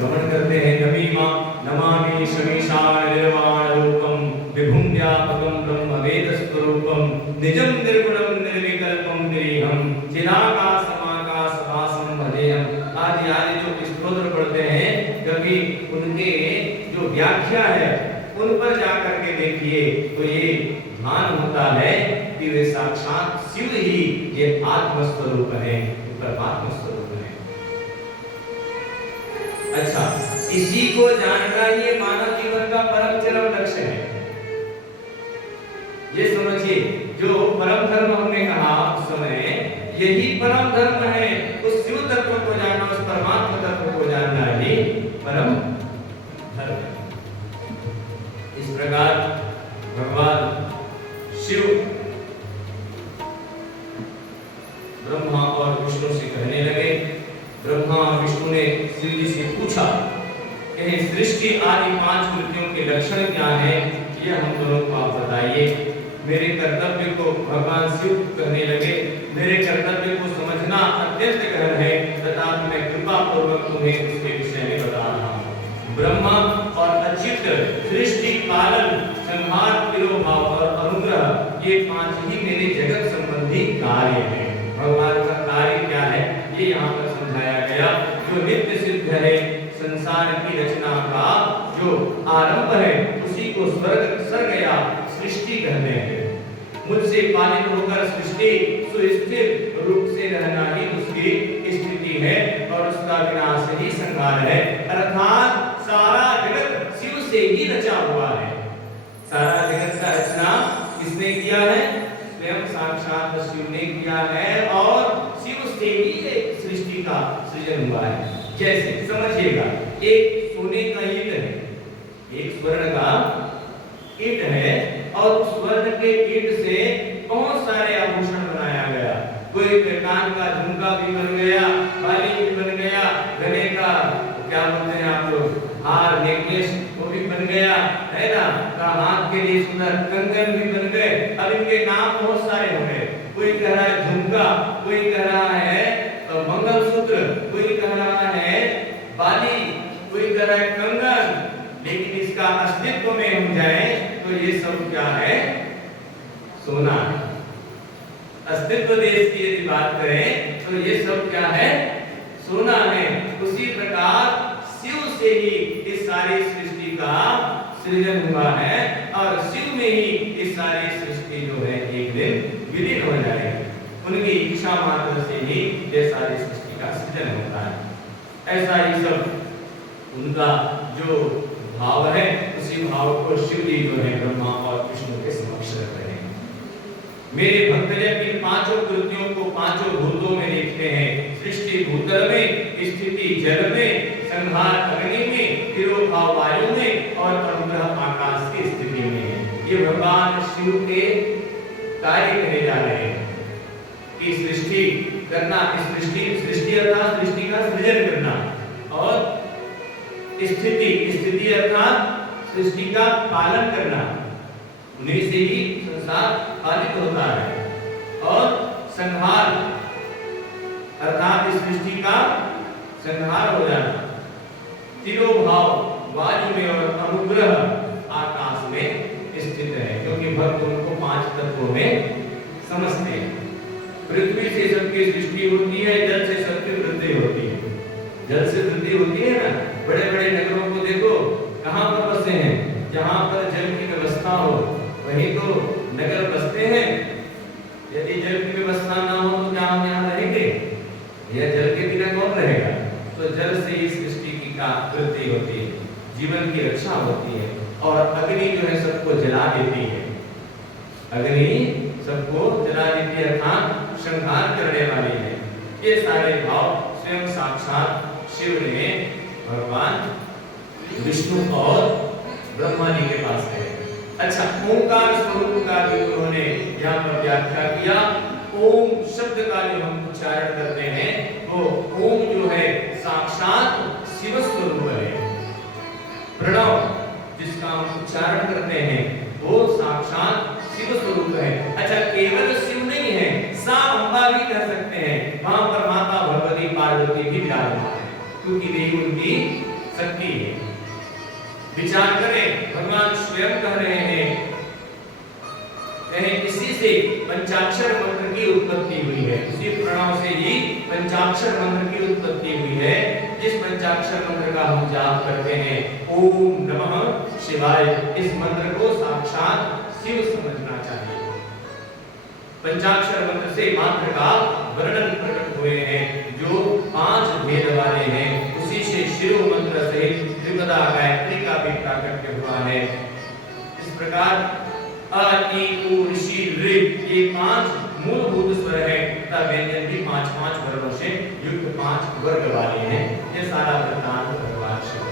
श्रवण करते हैं। नमामि शमीशान निर्वाण रूपम विभुं व्यापकं ब्रह्म वेद स्वरूपम निजं निर्गुणं निर्विकल्पं निरीहं चिदाकाशमाकाशवासं भजेहम्। आज जो स्तोत्र पढ़ते हैं क्योंकि उनके जो व्याख्या है उन पर जाकर के देखिए तो ये ध्यान होता है कि वे साक्षात शिव ही ये आत्म स्वरूप है, परमात्मा स्वरूप है। अच्छा, इसी को जानना ये मानव जीवन का परम चरम लक्ष्य है। ये समझिए जो परम धर्म हमने कहा उस समय यही परम धर्म है। उस शिव तत्व को जानना, उस परमात्मा तत्व को जानना ही परम धर्म है। इस प्रकार भगवान शिव ब्रह्मा और विष्णु से कहने लगे। ब्रह्मा और विष्णु ने शिव जी से पूछा कि सृष्टि आदि 5 कृत्यों के लक्षण क्या हैं, ये हम दोनों को आप बताइए। मेरे कर्तव्य को भगवान शिव कहने लगे, मेरे कर्तव्य को समझना अत्यंत गहन है, तथापि मैं कृपा पूर्वक तुम्हें उसके विषय में बता रहा हूँ। ब्रह्मा और अच्युत सृष्टि पालन संहार तिरोभाव और अनुग्रह ये 5 ही मेरे जगत संबंधी कार्य हैं। भगवान का कार्य क्या है ये यहाँ पर समझाया गया। जो नित्य सिद्ध है संसार की रचना का जो आरंभ है उसी को सर्ग या सृष्टि कहते हैं। मुझसे पालित होकर सृष्टि सुस्थिर रूप से रहना ही उसकी स्थिति है और उसका विनाश ही संहार है। अर्थात सारा जगत शिव से ही रचा हुआ है। सारा जगत का रचना किसने किया है? स्वयं साक्षात शिव ने किया है और शिव से ही सृष्टि का सृजन हुआ है। जैसे समझिएगा, एक सोने का ईंट है, एक स्वर्ण का ईंट है और उस स्वर्ण के ईंट से बहुत सारे आभूषण बनाया गया। कोई कान का झुमका भी बन गया, बाली भी बन गया, गले का क्या बोलते हैं आप लोग हार नेकलेस वो भी बन गया है ना, हाथ के लिए सुंदर कंगन भी बन गए। अब इनके नाम बहुत सारे हो गए। कोई कह रहा है झुमका, कोई कह रहा है मंगलसूत्र, कोई कह रहा है बाली, कोई कह रहा है कंगन। लेकिन इसका अस्तित्व में हम जाए तो ये सब क्या है? सोना। अस्तित्व देश की यदि बात करें तो ये सब क्या है? सोना है। उसी प्रकार शिव से ही इस सारी सृष्टि का सृजन हुआ है और शिव में ही इस सारी सृष्टि जो है एक दिन विलीन हो जाएगी। उनकी इच्छा मात्र से ही ये सारी सृष्टि का सृजन होता है। ऐसा ही सब उनका जो भाव है उसी भाव को शिव जी जो है ब्रह्मा और विष्णु के समक्ष रख रहे हैं। मेरे भक्तजन इन 5 कृत्यों को 5 भूतों में देखते हैं। सृष्टि भूतल में, स्थिति जल में, संहार अग्नि में, तिरोभाव वायु में और अनुग्रह आकाश की स्थिति में। ये भगवान शिव के कार्य कहे जा रहे हैं कि सृष्टि करना, सृष्टि अर्थात सृष्टि का सृजन करना और स्थिति अर्थात सृष्टि का पालन करना। उन्हीं से ही संसार पालित होता है। और संहार अर्थात इस सृष्टि का संहार हो जाना। तिरोभाव वायु में और अनुग्रह आकाश में स्थित है, क्योंकि भक्त उनको 5 तत्वों में समझते हैं। पृथ्वी से सबकी सृष्टि होती है, जल से सबकी वृद्धि होती है। जल से वृद्धि होती है ना। बड़े बड़े नगरों को देखो, कहाँ पर बसे हैं? जहाँ पर जल की व्यवस्था हो वहीं तो नगर बसते हैं। यदि जल की व्यवस्था ना हो तो क्या हम यहाँ रहेंगे? यह जल के बिना कौन रहेगा? तो जल से ही सृष्टि की का वृद्धि होती है, जीवन की रक्षा होती है। और अग्नि जो है सबको जला देती है। अग्नि सबको जला देती है अर्थात संहार करने वाली है। ये सारे भाव स्वयं साक्षात शिव ने भगवान विष्णु और ब्रह्मा जी के पास है। अच्छा, ओंकार स्वरूप का भी उन्होंने यहाँ पर व्याख्या किया। ओम शब्द का जो हम उच्चारण करते हैं वो ओम जो है साक्षात शिव स्वरूप है। प्रणव जिसका हम उच्चारण करते हैं वो साक्षात शिव स्वरूप है। अच्छा, केवल शिव नहीं है, सां अम्बा भी कह सकते हैं। वहां पर माता भगवती पार्वती भी विराजमान है, क्योंकि वे उनकी की है। विचार करें, भगवान स्वयं कह रहे हैं इसी से पंचाक्षर मंत्र की उत्पत्ति हुई है, इसी प्रणव से ही पंचाक्षर मंत्र की उत्पत्ति हुई है। जिस पंचाक्षर मंत्र का हम जाप करते हैं ओम नमः शिवाय, इस मंत्र को साक्षात शिव समझना चाहिए। पंचाक्षर मंत्र से मात्र का वर्णन प्रकट हुए हैं जो 5 भेद वाले हैं, उसी से शिव मंत्र सहित त्रिपदा गायत्री का भी प्राकट्य हुआ है। इस प्रकार अ ई उ ऋषि ऋ ये 5 मूलभूत स्वर है तथा व्यंजन भी 5-5 वर्णों से युक्त 5 वर्ग वाले हैं। ये सारा वृत्तांत भगवान शिव।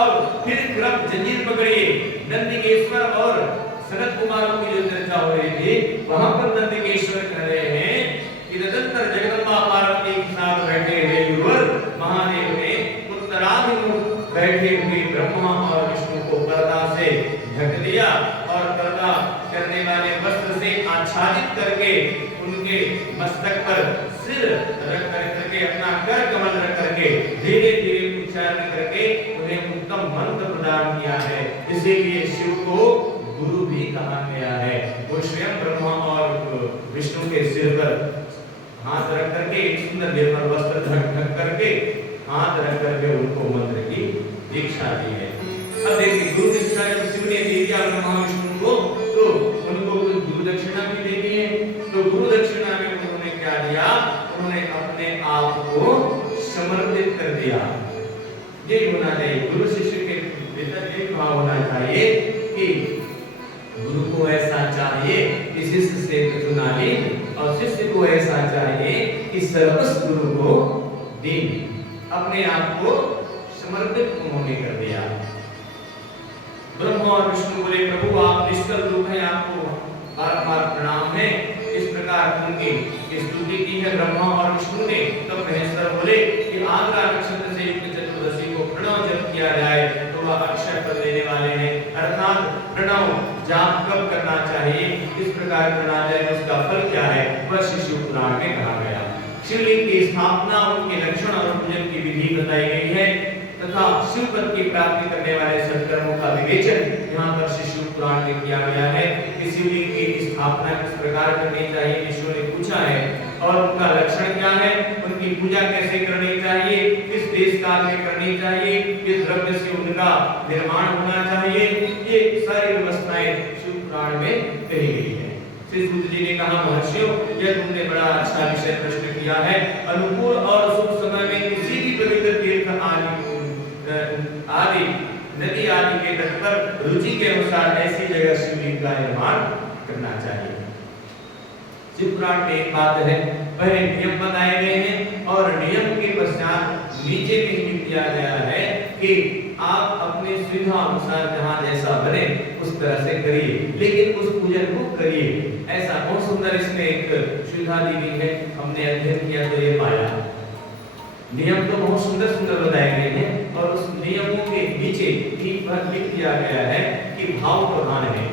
अब फिर क्रम जंजीर पकड़िए, नंदिकेश्वर और सनत कुमारों की जो चर्चा हो रही थी, वहां पर नंदिकेश्वर कह रहे हैं कि तदंतर जगदम्बा पार्वती के साथ बैठे हुए युवक महादेव ने उत्तराभिमुख बैठे हुए ब्रह्मा और विष्णु को पर्दा से ढक दिया और पर्दा करने वाले वस्त्र से आच्छादित करके उनके मस्तक पर सिर रख करके अपना कर कमल रख करके धीरे धीरे उच्चारण करके उन्हें उत्तम मंत्र प्रदान किया है। इसीलिए शिव को गुरु भी कहा गया है। वो स्वयं ब्रह्मा और विष्णु के सिर पर हाथ रख करके एक सुंदर निर्मल वस्त्र ढक करके हाथ रख करके उनको मंत्र की दीक्षा दी है। अब देखिए गुरु दीक्षा जब शिव ने दे दिया ब्रह्मा विष्णु को, तो उनको गुरु दक्षिणा भी दे दी है। तो गुरु दक्षिणा में उन्होंने क्या दिया, उन्होंने अपने आप को समर्पित कर दिया। ये होना चाहिए गुरु शिष्य के भीतर, एक भाव होना चाहिए कि गुरु को ऐसा चाहिए कि शिष्य से चुना ले और शिष्य को ऐसा चाहिए कि सर्वस्व गुरु को दे। अपने आप को समर्पित उन्होंने कर दिया। ब्रह्मा और विष्णु बोले प्रभु आप निष्कल रूप हैं, आपको बार-बार प्रणाम है। इस प्रकार उनकी स्तुति की है ब्रह्मा और विष्णु ने। तब महेश्वर बोले कि आग्रा नक्षत्र से युक्त चतुर्दशी को प्रणव जप किया जाए तो वह अक्षय फल देने वाले हैं। अर्थात प्रणव जाप कब करना चाहिए, किस प्रकार करना चाहिए, उसका फल क्या है, वह शिव पुराण में कहा गया। शिवलिंग की स्थापना, उनके लक्षण और पूजन की विधि बताई गई है तथा शिव पद की प्राप्ति करने वाले सत्कर्मों का विवेचन यहाँ पर शिव पुराण में किया गया है कि शिवलिंग की स्थापना किस प्रकार करनी चाहिए, विष्णु ने पूछा है और उनका लक्षण क्या है, उनकी पूजा कैसे करनी चाहिए, किस देश काल में करनी चाहिए, किस द्रव्य से उनका निर्माण होना चाहिए, ये सारी व्यवस्थाएं शिव पुराण में कही गई है। श्री सूत जी ने कहा महर्षियों यह तुमने बड़ा अच्छा विषय प्रश्न किया है। अनुकूल और शुभ समय में किसी भी पवित्र तीर्थ आदि नदी आदि के तट पर रुचि के अनुसार ऐसी जगह शिवलिंग का निर्माण करना चाहिए। शिव पुराण में एक बात है, पहले नियम बताए गए हैं और नियम के पश्चात नीचे में लिख दिया गया है कि आप अपने सुविधा अनुसार जहाँ जैसा बने उस तरह से करिए, लेकिन उस पूजन को करिए। ऐसा बहुत सुंदर इसमें एक सुविधा दी गई है, हमने अध्ययन किया तो ये पाया। नियम तो बहुत सुंदर सुंदर बताए गए हैं और उस नियमों के नीचे ठीक पर लिख दिया गया है कि भाव प्रधान है,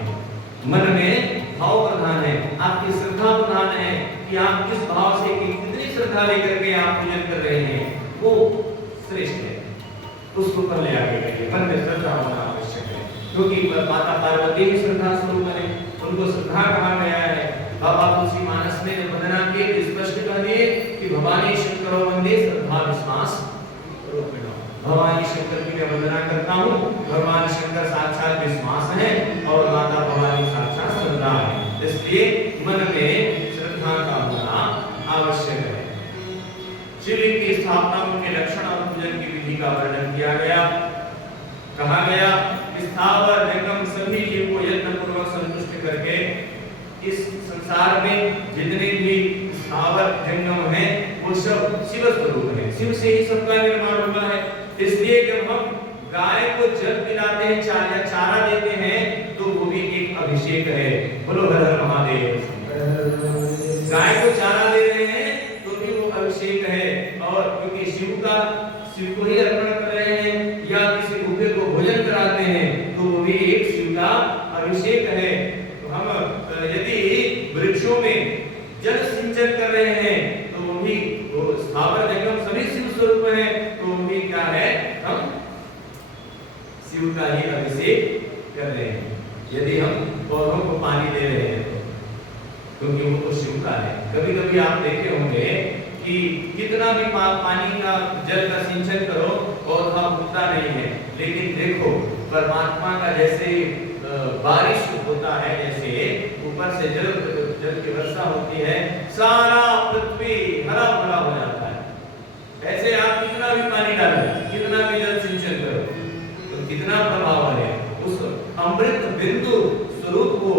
मन में भाव प्रधान है, आपकी श्रद्धा प्रधान है कि आप किस भाव से कितनी श्रद्धा लेकर के आप पूजन कर रहे हैं, वो श्रेष्ठ है। उसको पहले आगे करिए, मन में श्रद्धा होना आवश्यक है क्योंकि माता पार्वती की श्रद्धा स्वरूप है, उनको श्रद्धा कहा गया है। बाबा तुलसी मानस में वंदना के स्पष्ट कर दिए कि भवानी शंकरो वंदे श्रद्धा विश्वास रूपिणो। भवानी शंकर की मैं वंदना करता हूँ, भगवान शंकर साक्षात विश्वास है और माता भवानी साक्षात श्रद्धा है, इसलिए मन में श्रद्धा का होना आवश्यक है। शिवलिंग की स्थापना, उनके लक्षण और पूजन की विधि का वर्णन किया गया। कहा गया स्थावर जंगम सभी जीव को यत्न पूर्वक संतुष्ट करके इस संसार में जितने भी स्थावर जंगम हैं वो सब शिव स्वरूप हैं, शिव से ही सबका निर्माण हुआ है। इसलिए जब हम गाय को जल पिलाते हैं, चारा देते हैं तो वो भी एक अभिषेक है। बोलो हर हर महादेव। गाय को चारा दे रहे हैं तो भी वो अभिषेक है और क्योंकि शिव को ही अर्पण कर रहे हैं या किसी भूखे को भोजन कराते हैं तो वो भी एक शिव का अभिषेक है। तो हम यदि वृक्षों में जल सिंचन कर रहे हैं तो वो स्थावर जंगम सभी शिव स्वरूप है, तो वो भी क्या है, हम शिव का ही अभिषेक कर रहे हैं। यदि हम पौधों को पानी दे रहे हैं तो, क्योंकि वो तो शिव का है। कभी कभी आप देखे होंगे कि कितना भी पानी का जल का सिंचन करो पौधा उगता नहीं है, लेकिन देखो परमात्मा का जैसे बारिश होता है, जैसे ऊपर से जल की वर्षा होती है, सारा पृथ्वी हरा भरा हो जाता है। ऐसे आप कितना भी पानी डालो, कितना भी जल सिंचन करो, तो कितना प्रभाव है उस अमृत बिंदु स्वरूप वो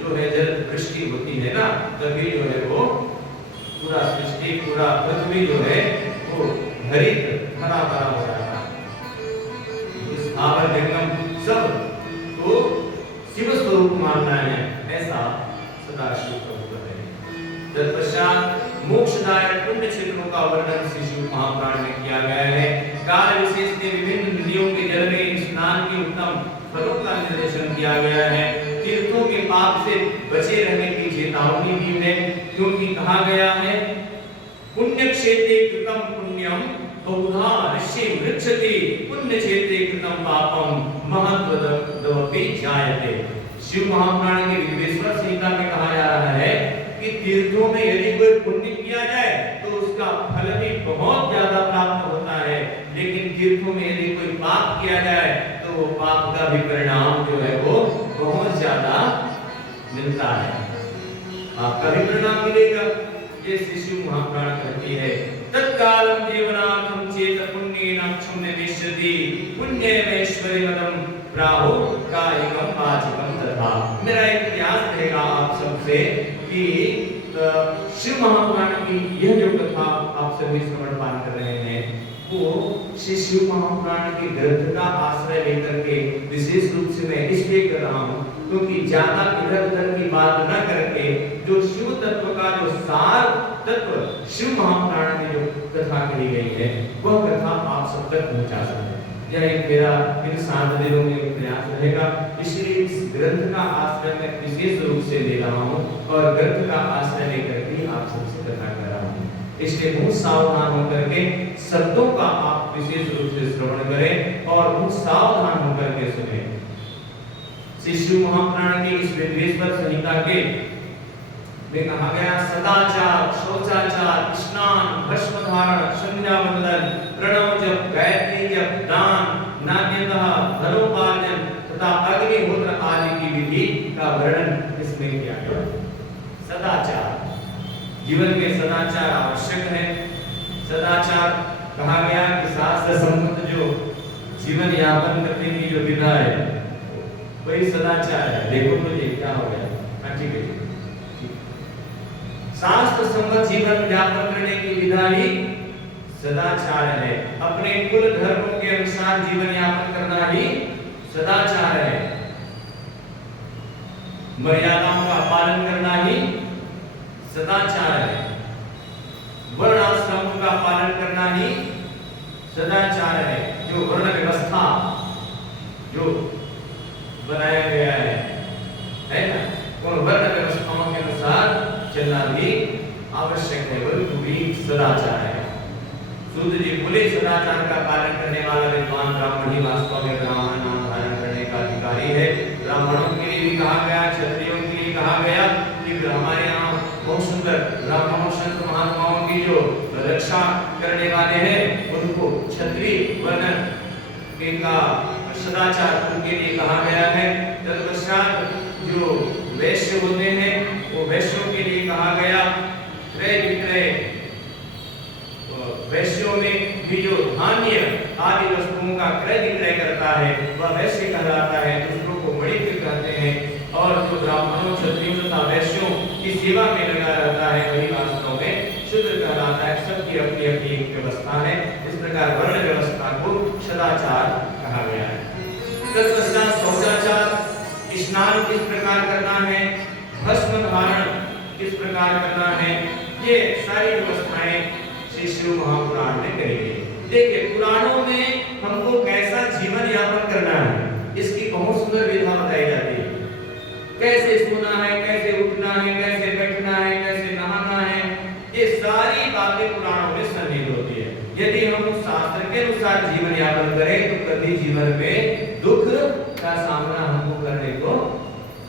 जो है जल वृष्टि होती है ना, तभी जो है वो पूरा सृष्टि, पूरा पृथ्वी जो है वो हरित हरा भरा हो जाता है। इस आवर जंगम सब को शिव स्वरूप मानना है, ऐसा सदाशिव प्रभु कहते हैं। तत्पश्चात मोक्षदायक पुण्य क्षेत्रों का वर्णन श्री शिव महापुराण में किया गया है। काल विशेष के विभिन्न नदियों के जल में स्नान के उत्तम फलों का निर्देशन किया गया है। तीर्थों के पाप से बचे रहने की चेतावनी दी है, क्योंकि कहा गया है पुण्य क्षेत्रे कृतम पुण्यम बहुधा ऋषि वृक्षति, पुण्य क्षेत्रे कृतम पापम महत्वदवपि जायते। शिव महापुराण के विश्वेश्वर संहिता में कहा जा रहा है कि तीर्थों में यदि कोई पुण्य किया जाए तो उसका फल भी बहुत ज्यादा प्राप्त होता है, लेकिन तीर्थों में यदि कोई पाप किया जाए तो वो पाप का भी परिणाम जो है वो बहुत ज्यादा मिलता है, आपका भी परिणाम मिलेगा। ये शिशु महापुराण कहती है तत्कालम जीवनार्थम चेत पुण्येन क्षुण्य निश्चति पुण्यमेश्वरी मदम प्राहो कायिकम वाचिकम तथा। मेरा एक प्रयास रहेगा आप सबसे कि शिव महापुराण की यह जो कथा आप सभी श्रवण पान कर रहे हैं वो श्री शिव महापुराण के ग्रंथ का आश्रय लेकर के विशेष रूप से मैं इसलिए कर रहा हूँ क्योंकि ज्यादा इधर उधर की बात न करके जो शिव तत्व का जो सार तत्व शिव महापुराण में जो कथा कही गई है वह कथा आप सब तक पहुंचा सके। यह एक मेरा इन 7 दिनों में प्रयास रहेगा, इसलिए इस ग्रंथ का आश्रय मैं विशेष रूप से ले रहा हूँ और ग्रंथ का आश्रय लेकर के आप सबसे कथा कर रहा हूँ। इसलिए बहुत सावधान होकर के शब्दों का आप विशेष रूप से श्रवण करें और बहुत सावधान होकर के सुने। श्री शिव महापुराण की इस विश्वेश्वर संहिता के में कहा गया सदाचार, शौचाचार, स्नान, भस्म धारण, संध्या वंदन, प्रणव जप, गायत्री जप, दान, नान्यतः धनोपार्जन तथा अग्निहोत्र आदि की विधि का वर्णन इसमें किया गया। सदाचार, जीवन में सदाचार आवश्यक है। सदाचार कहा गया कि शास्त्र सम्मत जो जीवन यापन करने की जो विधा है वही सदाचार है। देखो तो ये क्या हो गया, ठीक है, शास्त्र सम्मत जीवन यापन करने की विधा ही सदाचार है। अपने कुल धर्मों के अनुसार जीवन यापन करना ही सदाचार है। मर्यादाओं का पालन करना ही सदाचार है। वर्ण आश्रमों का पालन करना ही सदाचार है। जो वर्ण व्यवस्था जो बनाया गया है ना, उन वर्ण व्यवस्थाओं के अनुसार चलना भी आवश्यक है, वह भी सदाचार है। सूत जी बोले सदाचार का पालन करने वाला विद्वान ब्राह्मण ही वास्तव में ब्राह्मण नाम धारण करने का अधिकारी है। ब्राह्मणों के लिए भी कहा गया, क्षत्रियों के लिए कहा गया कि हमारे यहाँ बहुत सुंदर ब्राह्मणों संत महात्माओं की जो रक्षा करने वाले हैं उनको क्षत्रिय वर्ण का सदाचार उनके लिए कहा गया है। तत्पश्चात जो वैश्य होते हैं वो वैश्यों के लिए कहा गया क्रय विक्रय। वैश्यों में भी जो धान्य आदि वस्तुओं का क्रय विक्रय करता है वह वैश्य कहलाता है, दूसरों को मणिपुर कहते हैं। और जो ब्राह्मणों क्षत्रियों तथा वैश्यों की सेवा में लगा रहता है वही वास्तव में शूद्र कहलाता है। सबकी अपनी अपनी एक व्यवस्था है। इस प्रकार वर्ण व्यवस्था को सदाचार कहा गया है। तत्पश्चात शौचाचार, स्नान किस प्रकार करना है, भस्म धारण किस प्रकार करना है, ये सारी व्यवस्थाएं श्री शिव महापुराण में करी गई। देखिए पुराणों में हमको कैसा जीवन यापन करना है इसकी बहुत सुंदर विधा बताई जाती है। कैसे सोना है, कैसे उठना है, कैसे बैठना है, कैसे नहाना है, ये सारी बातें पुराणों में सन्निहित होती है। यदि हम शास्त्र के अनुसार जीवन यापन करें तो कभी जीवन में दुख का सामना हमको करने को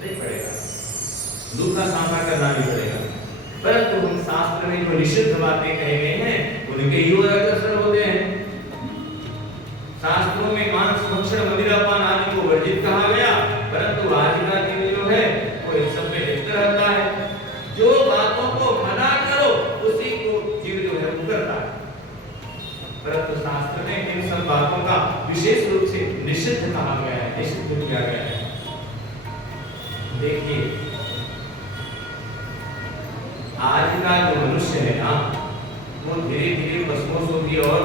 नहीं पड़ेगा, दुख का सामना करना नहीं पड़ेगा। परंतु हम शास्त्र में जो निषिद्ध बातें कहे गए हैं उनके ही ओर अग्रसर होते हैं। शास्त्रों में मांस भक्षण मदिरापान आदि को वर्जित कहा गया, परंतु आज का जीव जो है वो इन सब में लिप्त रहता है। जो बातों को मना करो उसी को जीव जो है वो करता है, परंतु शास्त्र में इन सब बातों का विशेष रूप से निषिद्ध कहा गया है, निषिद्ध किया गया है। देखिए आज का जो मनुष्य है ना वो धीरे धीरे पशुओं की ओर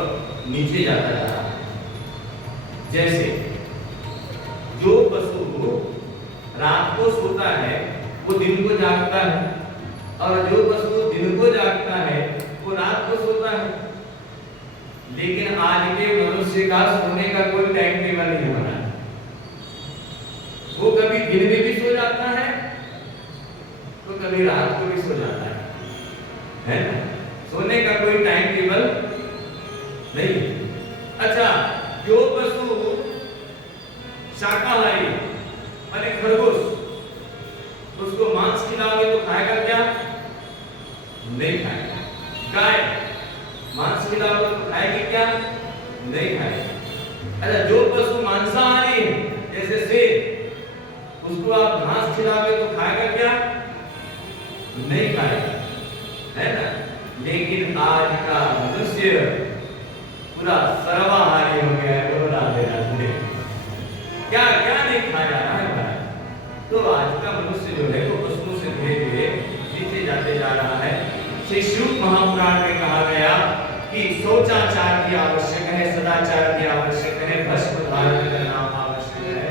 नीचे जाता जा रहा है। जैसे जो पशु रात को सोता है वो दिन को जागता है, और जो पशु दिन को जागता है वो रात को सोता है। लेकिन आज के मनुष्य का सोने का कोई टाइम टेबल नहीं बना है। वो कभी दिन में भी सो जाता है तो कभी रात को भी सो जाता है ना? सोने का कोई टाइम टेबल नहीं। अच्छा, जो पशु शाकाहारी माने खरगोश, उसको मांस खिलाओगे तो खाएगा क्या? नहीं खाएगा। गाय मांस खिलाओगे तो खाएगी क्या? नहीं खाएगी। अच्छा, जो पशु मांसाहारी है जैसे शेर, उसको आप घास खिलाओगे तो खाएगा क्या? नहीं खाएगा, है ना? लेकिन आज का मनुष्य पूरा सर्वाहारी हो गया है। बोलो राधे राधे। क्या क्या नहीं खाया जा रहा है महाराज। तो आज का मनुष्य जो है वो पशुओं से धीरे धीरे नीचे जाते जा रहा है। श्री शिव महापुराण में कहा गया कि शौचाचार की आवश्यक है, सदाचार की आवश्यक है, भस्म धारण करना आवश्यक है,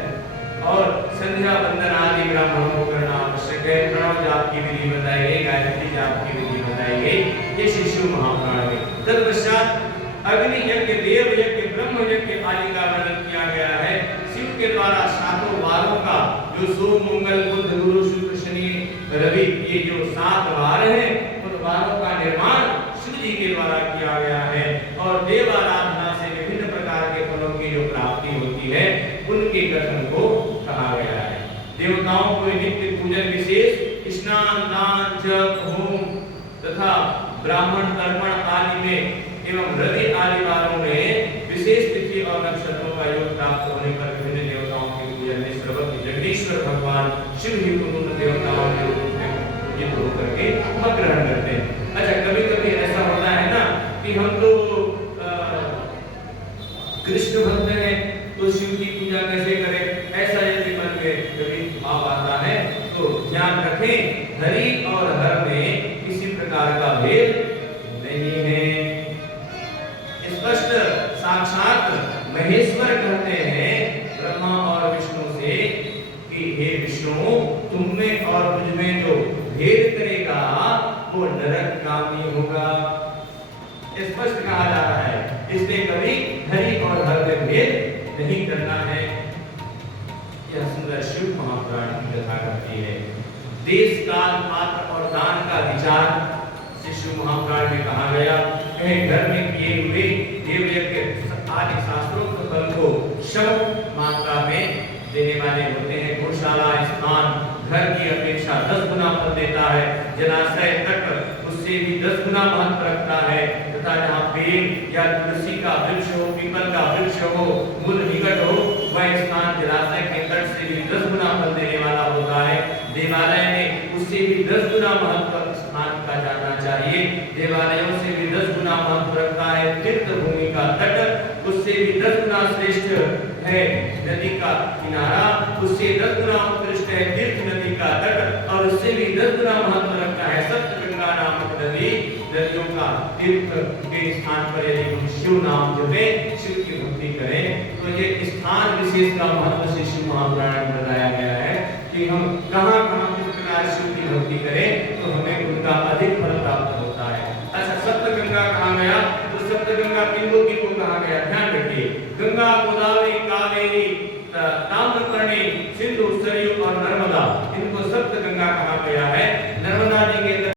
और संध्या वंदन आदि ब्राह्मणों को करना आवश्यक है। प्रणव जाप की विधि बताई गई, गायत्री जाप की विधि बताई गई, ये श्री शिव महापुराण में। तत्पश्चात अग्नि यज्ञ, देव यज्ञ, ब्रह्म यज्ञ आदि का वर्णन किया गया है। शिव के द्वारा सातों वारों का, जो सोम मंगल बुध गुरु शुक्र शनि रवि, ये जो 7 वार हैं, उन वारों का निर्माण शिव जी के द्वारा किया गया है। और देव आराधना से विभिन्न प्रकार के फलों की जो प्राप्ति होती है उनके कथन को कहा गया है। देवताओं को नित्य पूजन विशेष स्नान दान जप होम तथा ब्राह्मण तर्पण आदि में एवं रवि आदि वारों में विशेष तिथि और नक्षत्रों का योग प्राप्त होने पर विभिन्न देवताओं के पूजन में सर्वज्ञ जगदीश्वर भगवान शिव ही को उन देवताओं के रूप में पूजित होकर के हम ग्रहण करते हैं। अच्छा, कभी कभी ऐसा होता है ना कि हम तो कृष्ण भक्त हैं तो शिव की पूजा कैसे करें, ऐसा यदि मन में कभी भाव आता है तो ध्यान रखें, हरि और हर में किसी प्रकार का भेद नहीं है। स्पष्ट साक्षात महेश्वर कहते हैं ब्रह्मा और विष्णु से कि हे विष्णु, तुम में और मुझ में जो भेद करेगा वो नरकगामी होगा। स्पष्ट कहा जा रहा है, इसलिए कभी हरि और हर में भेद नहीं करना है। यह सुंदर शिव महापुराण की कथा करती है। देश काल पात्र और दान का विचार शिव महापुराण में कहा गया है। घर में किए हुए देव यज्ञ आदि शास्त्रोक्त फल को सम मात्रा में देने वाले होते हैं। गौशाला स्थान घर की अपेक्षा 10 गुना फल देता है। जलाशय तट उससे भी 10 गुना महत्व रखता है। तथा जहाँ पेड़ या तुलसी का वृक्ष हो, पीपल का वृक्ष हो, मूल निकट हो, वह स्थान जलाशय के तट से भी 10 गुना फल देने वाला होता है। देवालय में उससे भी 10 गुना महत्व स्थान का जाना चाहिए। देवालयों से भी 10 गुना महत्व रखता है। तीर्थ भूमि का तट उससे भी 10 गुना श्रेष्ठ है। नदी का किनारा उससे 10 गुना उत्कृष्ट है। तीर्थ नदी का तट और उससे भी 10 गुना महत्व रखता है। सप्तगंगा नामक नदी, नदियों का तीर्थ के स्थान पर यदि हम शिव नाम जपें, शिव की भक्ति करें तो ये स्थान विशेष का महत्व से शिव महापुराण में बताया गया है कि हम कहाँ कहाँ किस प्रकार शिव की भक्ति करें तो हमें उनका अधिक फल